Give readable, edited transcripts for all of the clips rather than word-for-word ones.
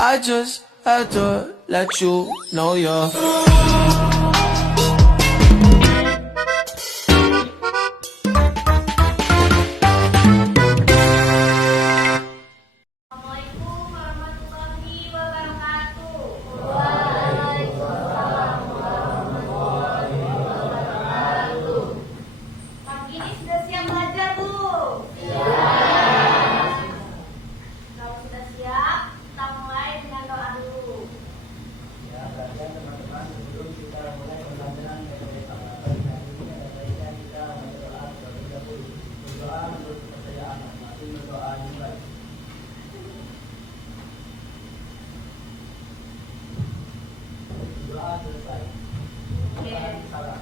I just had to let you know you're Assalamualaikum warahmatullahi wabarakatuh. Pagi ini sudah siap belajar, Bu? Kalau sudah siap, kita mulai dengan doa dulu. Ya, perhatian teman-teman, sebelum kita mulai pembelajaran metode pagi hari ini ada baiknya kita berdoa terlebih dahulu. Berdoa menurut kepercayaan masing-masing, berdoa yang baik. Doa selesai. Oke. Salam.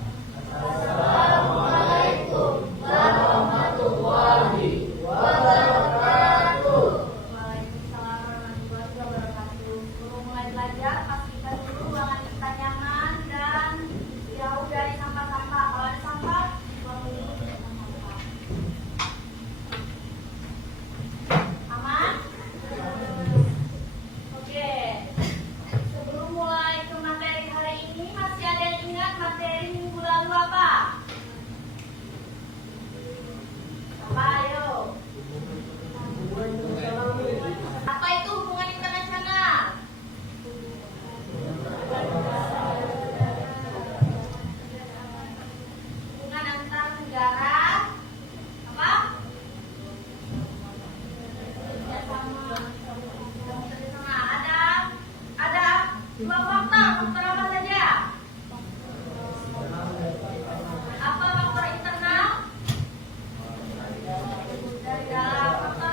Waalaikumsalam warahmatullahi wabarakatuh. Sebelum mulai belajar, pastikan dulu ruangan kita nyaman dan jauh dari sampah-sampah. Kalau ada sampah, buang dulu ke tempat sampah. Aman? Oke. Sebelum mulai ke materi hari ini, masih ada yang ingat materi minggu lalu apa? Apa, ayo? Apa itu hubungan internasional? Hubungan antar negara. Apa? Kerjasama. Ada dua faktor. Faktor apa saja? Apa faktor internal? Dari dalam. Faktor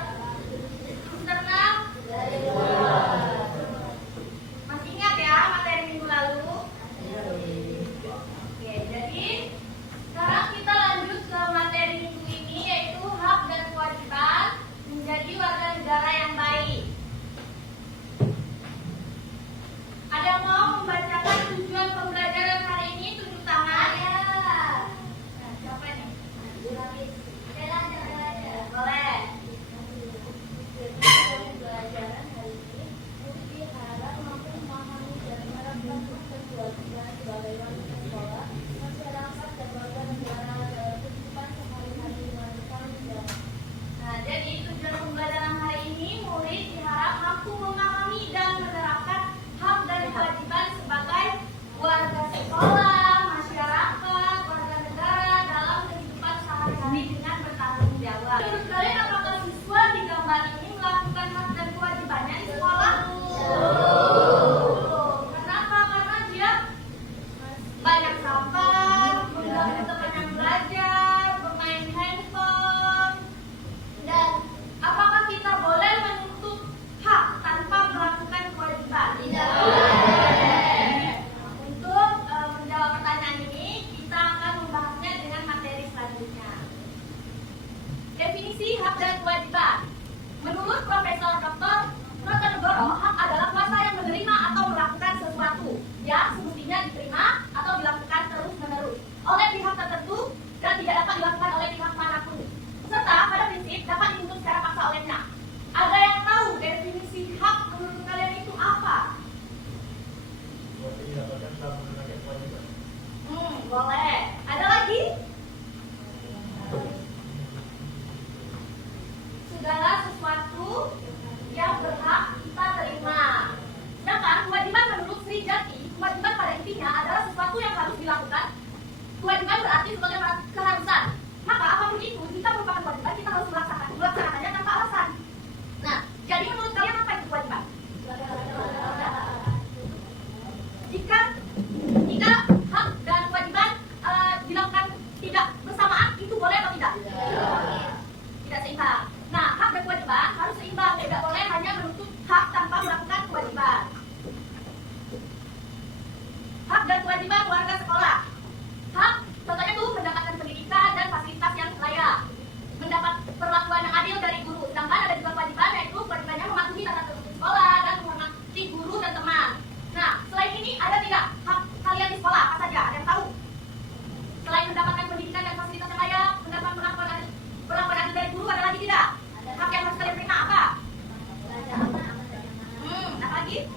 internal dari luar. Masih ingat ya materi minggu lalu? Oke, jadi sekarang kita lanjut ke materi minggu ini, yaitu hak dan kewajiban menjadi warga negara yang baik. Ada yang mau lagi?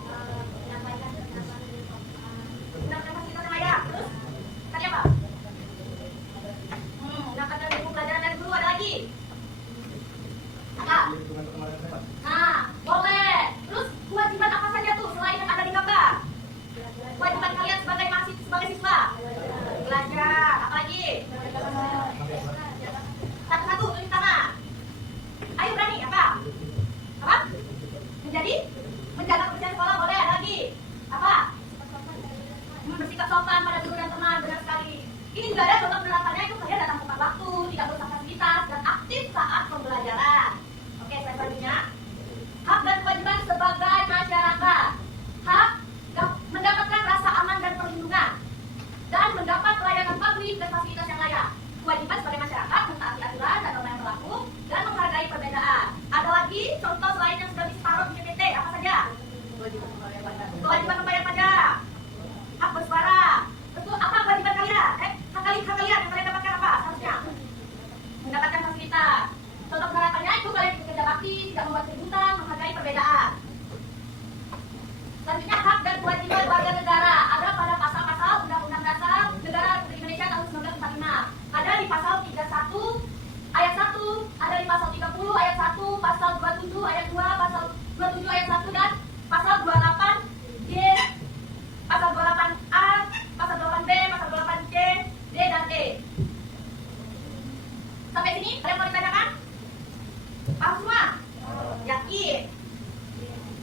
Menyampaikan fasilitas yang layak. Terus tadi apa? Mendapatkan ilmu pelajaran dari guru. Ada lagi? Ada? Nah, boleh. Terus kewajiban apa saja tuh selain yang ada di gambar? Kewajiban kalian sebagai siswa? Belajar. Apa lagi? Satu-satu tulis tangan. Ayo berani apa? Apa? Menjaga kebersihan sekolah. Boleh. Ada lagi? Apa? Bersikap sopan pada guru dan teman. Benar sekali. Ini juga ada contoh penerapannya, itu kalian datang tepat waktu, tidak merusak fasilitas, dan aktif saat pembelajaran. Oke, slide selanjutnya. Hak dan kewajiban sebagai masyarakat. Hak mendapatkan rasa aman dan perlindungan, dan mendapat pelayanan publik dan fasilitas yang layak. Kewajiban sebagai masyarakat mentaati aturan dan norma yang berlaku dan menghargai perbedaan. Ada lagi contoh selain yang sudah ditaruh di PPT, apa saja? Kewajiban membayar pajak, hak bersuara. Betul, apa kewajiban kalian? Hak kalian yang kalian dapatkan apa seharusnya? Mendapatkan fasilitas. Contoh penerapannya itu kalian bekerja bakti, tidak membuat keributan, menghargai perbedaan. Selanjutnya hak dan kewajiban warga negara ada pada pasal-pasal Undang-Undang Dasar Negara Republik Indonesia tahun 1945. Ada di pasal 31 ayat 1, ada di pasal 30 ayat 1, pasal 27 ayat 2, pasal 27 ayat 1 dan pasal 28 D, pasal 28A, pasal 28B, pasal 28C, D dan E. Sampai sini kalian mau ditanyakan? Paham semua? Yakin?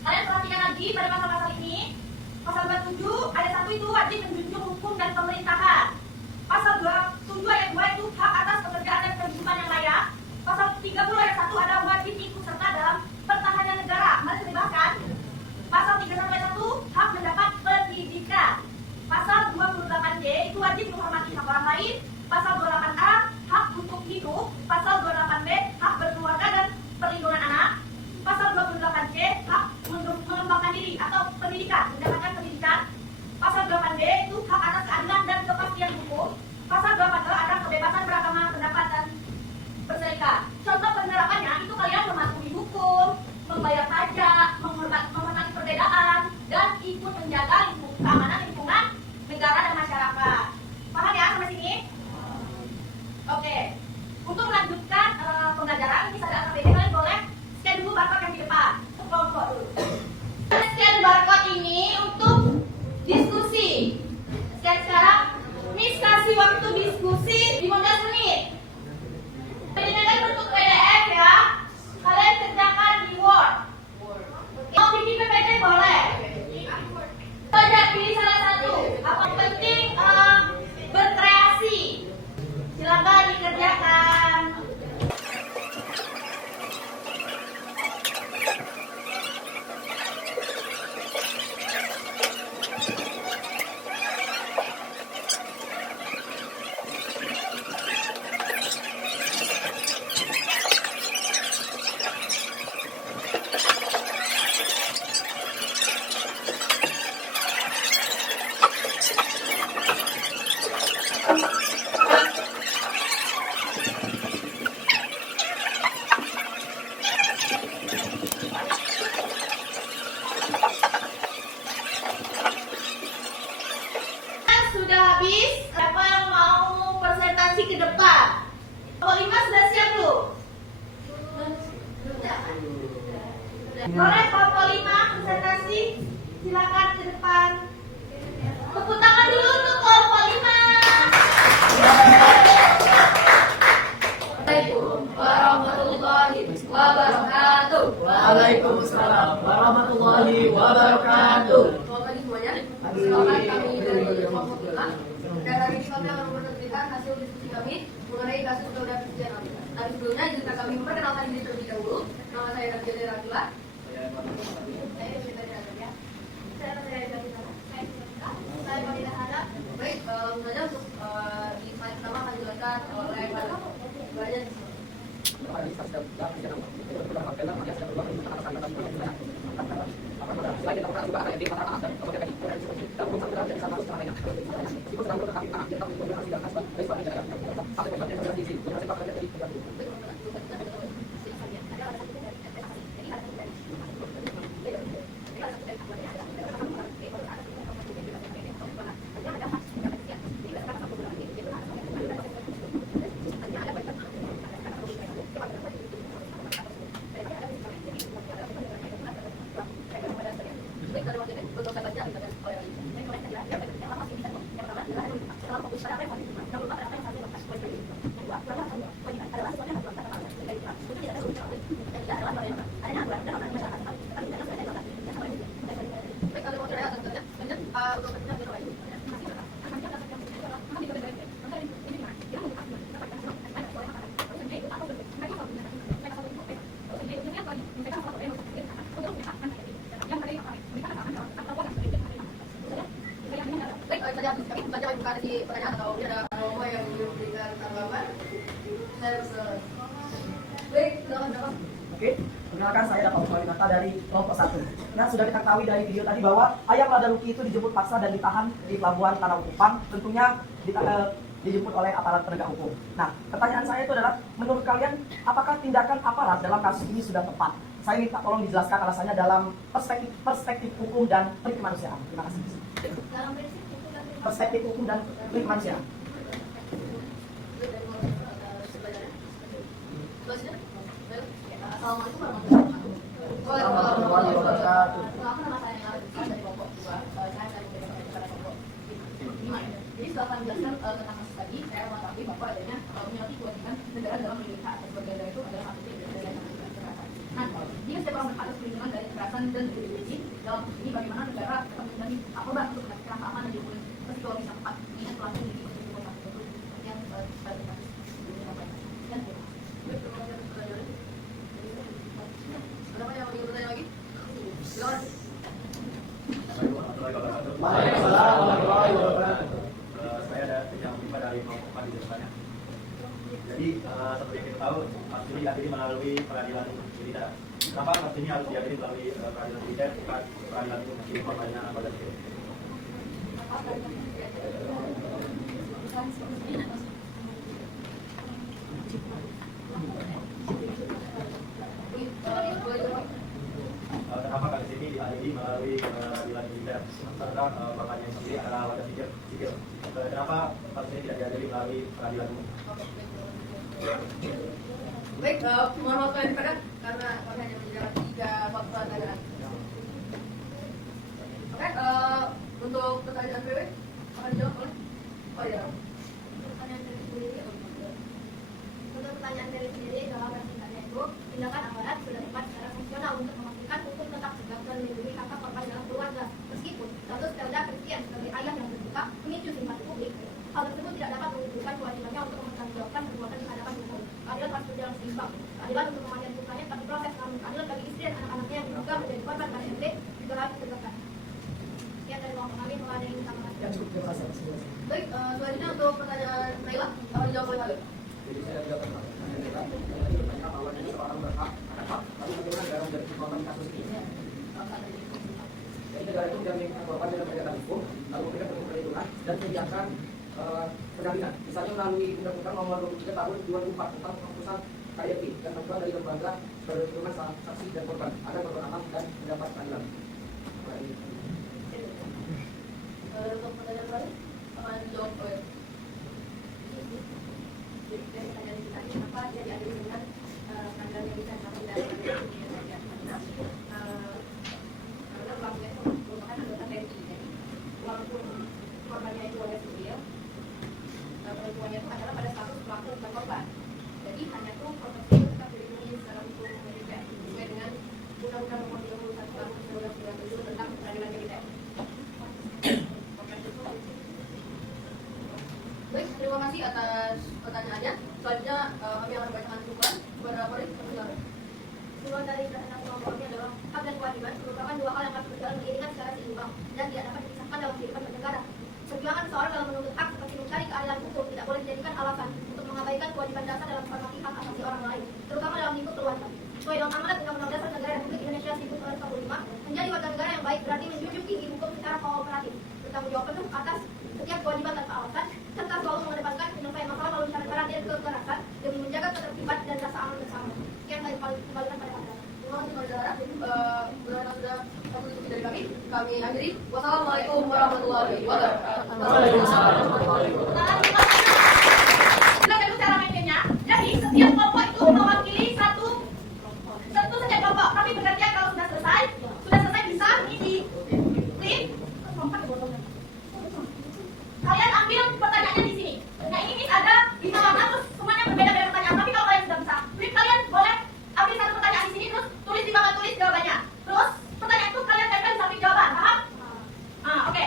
Kalian perhatikan lagi pada pasal-pasal ini. Pasal 27 ayat 1 itu wajib menjunjung hukum dan pemerintahan. Pasal 27 ayat 2 itu hak atas pekerjaan dan kehidupan yang layak. Pasal 30 ayat 1 ada wajib ikut serta dalam pertahanan negara. Mari kita bahas. Pasal 31 ayat 1 hak mendapat pendidikan. Pasal 28D itu wajib menghormati hak orang lain. Pasal 28A hak untuk hidup. Pasal 28B hak berkeluarga dan perlindungan anak. Pasal 28C hak mengembangkan diri atau pendidikan, mendapatkan pendidikan. Pasal 8D itu hak atas keadilan dan kepastian hukum. Pasal 28 ada kebebasan beragama, pendapat dan berserikat. Contoh penerapannya itu kalian mematuhi hukum, membayar pajak, menghormati perbedaan, dan ikut menjaga keamanan lingkungan negara dan masyarakat. Paham ya sampai sini? Oke. Untuk melanjutkan pembelajaran, ini ada APD, kalian boleh scan dulu barcode yang di depan. Untuk kelompok dulu. Scan barcode ini untuk diskusi. Scan sekarang. Miss kasih waktu diskusi 15 menit. Penilaian bentuk PDF ya. Kalian kerjakan di Word. Mau bikin PPT boleh. Saja pilih salah satu. Apa penting berkreasi. Silakan dikerjakan. Sudah habis, siapa yang mau presentasi ke depan? Kelompok 5 sudah siap belum? Boleh kelompok 5 presentasi, silakan ke depan. Tepuk tangan dulu untuk kelompok 5. Assalamualaikum warahmatullahi wabarakatuh. Waalaikumsalam warahmatullahi wabarakatuh. Selamat pagi semuanya. Silakan kami dari kelompok 5. Dan hari ini kami akan mempresentasikan hasil diskusi kami mengenai kasus undang-undang perselisihan habitat. Tapi sebelumnya izinkan kami memperkenalkan diri terlebih dahulu. Nama saya Nabila Ragila. Saya Nabila Ragila. Saya Madina Hana. Baik, langsung saja untuk di slide pertama akan dijelaskan oleh Badan. untuk kita berdoa ini. Baik, tadi habis kami baca buka di pertanyaan atau ada Romo yang belum memberikan tanggapan. Saya berserah. Baik, silakan. Oke, perkenalkan saya Dato' Winata dari kelompok 1. Yang sudah kita ketahui dari video tadi bahwa ayah Lada Luki itu dijemput paksa dan ditahan di pelabuhan Tanah Kupang, tentunya dijemput oleh aparat penegak hukum. Nah, pertanyaan saya itu adalah, menurut kalian, apakah tindakan aparat dalam kasus ini sudah tepat? Saya minta tolong dijelaskan alasannya dalam perspektif hukum dan prinsip kemanusiaan. Terima kasih. Dalam prinsip itu kan Perspektif hukum dan prinsip kemanusiaan. Assalamualaikum warahmatullahi wabarakatuh. Warahmatullahi wabarakatuh. Perkenalkan nama saya Nala, saya dari kelompok 2. Saya dari kepada kelompok 5. Jadi setelah kami jelaskan tentang kasus tadi, saya mengetahui bahwa adanya menyangkut kewajiban negara dalam melindungi hak atas warga negara itu adalah hak prinsip dari kekerasan. Nah, jika setiap orang berhak atas perlindungan dari kekerasan dan diskriminasi, dalam kasus ini bagaimana negara dapat melindungi korban untuk memastikan keamanan dan hubungan psikologis yang tepat mengingat pelaku memiliki kebutuhan tertentu yang pada kasus dan ada apa yang mau bertanya lagi? Silakan. Waalaikumsalam warahmatullahi wabarakatuh. Saya ada yang lima dari kelompok 4 di depannya. Jadi seperti yang kita tahu, kasus ini diadili melalui peradilan militer. Kenapa kasus ini harus diadili melalui peradilan militer, bukan peradilan umum korbannya pada sini? Kenapa kasus ini diadili melalui peradilan militer? Karena korbannya sendiri adalah warga sipil. Kenapa kasus ini tidak diadili melalui peradilan umum? Baik, mohon maaf saya dipandang karena kami hanya menjelaskan 3 fakta keadaan. Oke, untuk pertanyaan PW, akan dijawab oleh? Oh iya. Pertanyaan dari sendiri. Untuk pertanyaan dari sendiri dalam singkatnya itu, tindakan aparat sudah tepat secara fungsional untuk memastikan hukum tetap tegak dan melindungi hak korban dalam keluarga. Meskipun status Pelda Christian sebagai ayah yang berduka memicu simpati publik, hal tersebut tidak dapat mewujudkan kewajibannya untuk mempertanggungjawabkan perbuatan di hadapan hukum. Keadilan harus berjalan seimbang. Keadilan untuk kematian putranya tetap diproses, namun keadilan bagi istri dan anak-anaknya yang diduga menjadi korban KDRT juga harus ditegakkan. Sekian dari kelompok kami, kalau ada yang minta maaf. Ya, cukup. Terima kasih. Baik, selanjutnya untuk pertanyaan Naila, akan dijawab oleh Habib. Jadi saya juga bertanya bahwa ini seorang berhak, tapi bagaimana negara menjadi korban kasus ini? Jadi negara itu menjamin korban dengan penegakan hukum, lalu memberikan bentuk perlindungan dan menyediakan pendampingan. Misalnya melalui Undang-Undang Nomor 23 Tahun 2004 tentang penghapusan KDRT dan bantuan dari lembaga perlindungan saksi dan korban agar korban aman dan mendapat keadilan. Untuk pertanyaan lain, akan dijawab oleh Jadi dari pertanyaan kita ini, kenapa dia diadili dengan keadilan yang bisa dilakukan dari karena pelakunya itu merupakan anggota TNI. Walaupun korbannya itu warga sipil, perempuannya itu adalah pada status pelaku bukan korban. Jadi hanya tuh proses itu tetap dilindungi secara hukum Indonesia sesuai dengan Undang-Undang Nomor 31 Tahun 1997 tentang peradilan militer. Baik, terima kasih atas pertanyaannya. Selanjutnya kami akan membacakan kesimpulan kepada Polri. Kesimpulan dari pertanyaan kelompok ini adalah hak dan kewajiban merupakan dua hal yang harus berjalan beriringan secara seimbang dan tidak dapat dipisahkan dalam kehidupan bernegara. Perjuangan seseorang dalam menuntut hak seperti mencari keadilan hukum tidak boleh dijadikan alasan untuk mengabaikan kewajiban dasar dalam menghormati hak asasi orang lain, terutama dalam lingkup keluarga. Sesuai dengan amanat Undang-Undang Dasar Negara Republik Indonesia 1945, menjadi warga negara yang baik berarti menjunjung tinggi hukum secara kooperatif, bertanggung jawab penuh atas setiap kewajiban tanpa alasan, serta selalu mengedepankan penyelesaian masalah melalui cara-cara dan kekerasan demi menjaga ketertiban dan rasa aman bersama. Sekian kami kembalikan pada masyarakat. Terima kasih saudara. Karena sudah satu diskusi dari kami akhiri. Wassalamualaikum warahmatullahi wabarakatuh. Sudah saya cara mainnya. Jadi setiap kelompok itu mewakili satu saja kelompok. Tapi bekerja kalau sudah selesai bisa ini di print. Kalian ambil pertanyaannya di sini. Nah ini Miss ada 5 warna terus semuanya berbeda-beda pertanyaan. Tapi kalau kalian sudah bisa, kalian boleh ambil satu pertanyaan di sini terus tulis di bawah tulis jawabannya. Terus pertanyaan itu kalian tempel di samping jawaban, paham? Oke.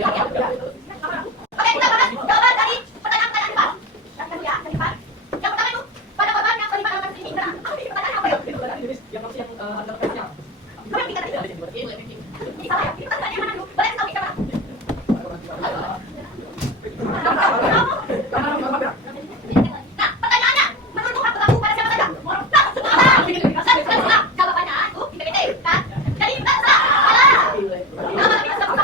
Oke, kita bahas jawaban dari pertanyaan-pertanyaan depan. Yang depan. Yang pertama itu, pada korban yang terlibat dalam kasus ini. Benar. Pertanyaan apa ya? Yang pasti yang ada kaitannya. Kamu yang pintar tadi. Ini salah ya? Ini pertanyaan yang mana dulu? Boleh tahu siapa? Nah, pertanyaannya, menurut Tuhan berlaku pada siapa saja? Nah, jawabannya itu di PPT, kan? Jadi, kita salah. Kenapa kita salah?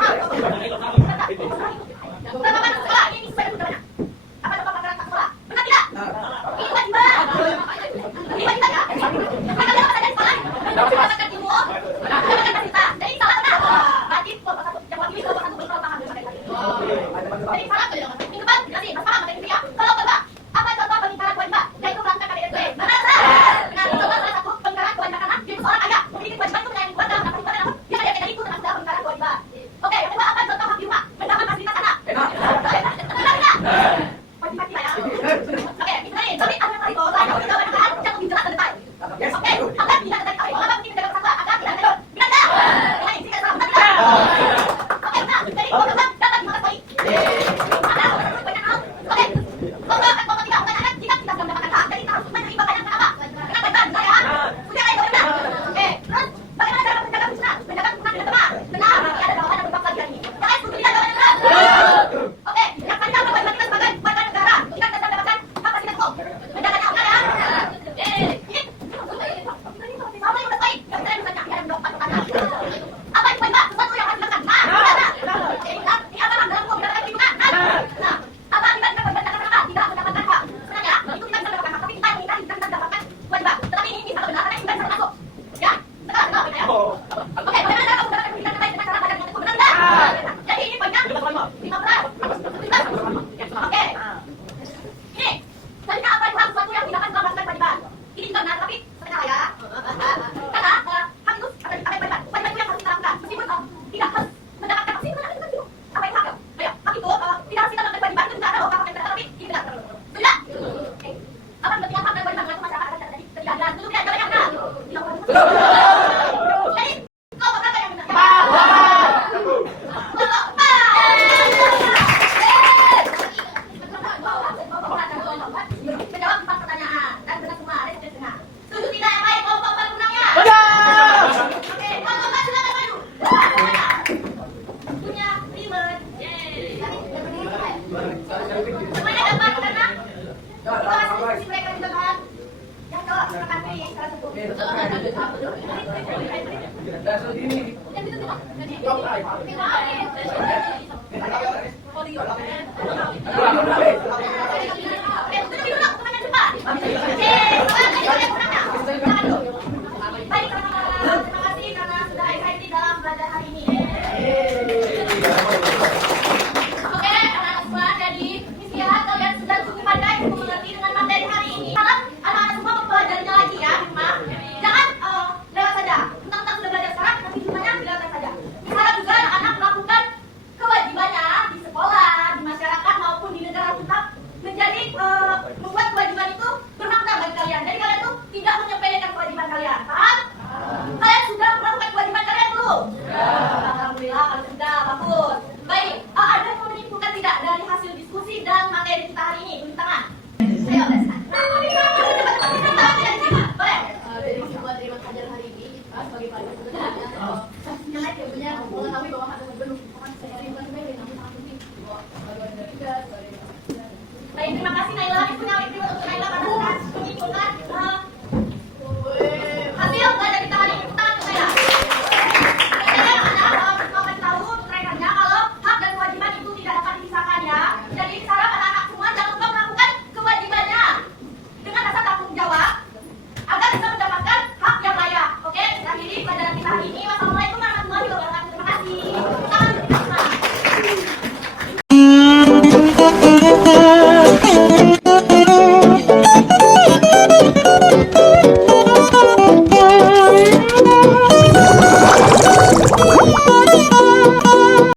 Berapa banyak sekolah? Ini sesuai dengan jawabannya. Apa contoh pelanggaran tak sekolah? Benar tidak? Ini kewajiban. Ini kewajiban ya? Mereka tidak pada sekolah. Mendapatkan ilmu, mendapatkan cita. Jadi salah benar. Berarti kelompok satu, yang wakili kelompok satu berkelompok paham dengan mereka. Jadi salah tuh ya. Minggu depan dikasih masalah materi ini ya. Kalau coba, apa contoh pengingkaran kewajiban? Yaitu melanggar KDRT. Benar salah. Benar. Contoh salah satu pengingkaran kewajiban karena dia seorang ayah. Jadi kewajiban itu menyayangi keluarga, mendapat keluarga namun dia KDRT tadi itu termasuk dalam pengingkaran kewajiban. Oke, yang kedua apa contoh hak di rumah? Mendapat fasilitas anak. Benar tidak? Kewajiban kita ya. Oke, ini tapi ada yang tadi bahwa saya harus jawaban kan yang lebih jelas dan detail. Oke, agar tidak terjadi apa? Agar mungkin tidak bersangka, agar tidak terjadi. Benar tidak? Ini tidak salah. Benar tidak? Oke, benar. Jadi korban dapat mengetahui. Ada banyak hal. Oke, korban tidak menanyakan jika tidak mendapatkan hak. Jadi kita harus menerima banyak hak. Benar korban, benar ya? Sudah ya, benar. Oke, terus bagaimana cara menjaga kesunahan? Menjaga kesunahan tidak benar. Benar. Ini ada jawaban yang berbab lagi hari ini. Jangan setuju tidak jawaban yang benar. Oke, yang tadi apa kewajiban kita sebagai warga negara? Kita tidak mendapatkan hak fasilitas umum. Menjaga hak benar ya? Ini sama yang baik. Yang saya misalnya ada yang melakukan pertanyaan. Apa itu baik? Sesuatu yang harus dilakukan. Jadi ini apa dalam hukum tidak ada lingkungan. Nah, apa akibat kita tidak mendapatkan hak? Sebenarnya itu kita bisa mendapatkan hak, tapi kita ingin kita mendapatkan kewajiban. Tetapi ini bisa benar karena ini bisa masuk. Ya, sekarang kita ya. Oke, bagaimana cara kamu mendapatkan pendidikan terbaik dengan cara belajar yang cukup benar tidak? Jadi ini poinnya 15. Oke. Ini, sebenarnya apa itu sesuatu yang tidak akan melakukan kewajiban? Ini benar, tapi sebenarnya ya. Karena hak itu ada kewajiban. Kewajiban itu yang harus kita lakukan. Meskipun tidak harus mendapatkan hak, meskipun kita tidak. Apa itu hak? Ya, hak itu tidak harus kita melakukan kewajiban itu juga ada loh hak yang benar, tapi ini benar. Sudah. Oke. Apa kepentingan hak dan kewajiban itu masyarakat akan terjadi ketidakadilan? Itu tidak jawabannya benar. Jadi, kau berkata yang benar. Menjawab 4 pertanyaan dan benar semua, ada yang benar. Setuju tidak yang baik, kelompok baru menangnya? Oke, kelompok silakan maju. Punya ribet. Semuanya dapat karena itu hasil diskusi mereka juga kan. Yang jawab silakan pilih salah satu. Yang itu tidak. Baik, terima kasih karena sudah excited dalam belajar hari ini. Oke, anak-anak semua, jadi istirahat kalian sudah cukup pandai untuk mengerti dengan materi hari ini. Harap anak-anak semua mempelajarinya lagi ya, Hikmah. Jangan lewat saja. Tentang sudah belajar sekarang, tapi semuanya silakan saja. Harap juga anak-anak melakukan kewajibannya di sekolah, di masyarakat maupun di negara kita menjadi membuat kewajiban itu bermakna bagi kalian. Jadi kalian tuh tidak menyepelekan kewajiban kalian. Paham? Kalian sudah melakukan kewajiban kalian belum? Alhamdulillah kalau sudah, bagus. Baik, ada yang mau menyimpulkan tidak dari hasil diskusi dan materi kita hari ini? Tunjuk tangan. Ayo, boleh. Dari semua terima pelajaran hari ini kita sebagai pelajar sebenarnya mengetahui bahwa ada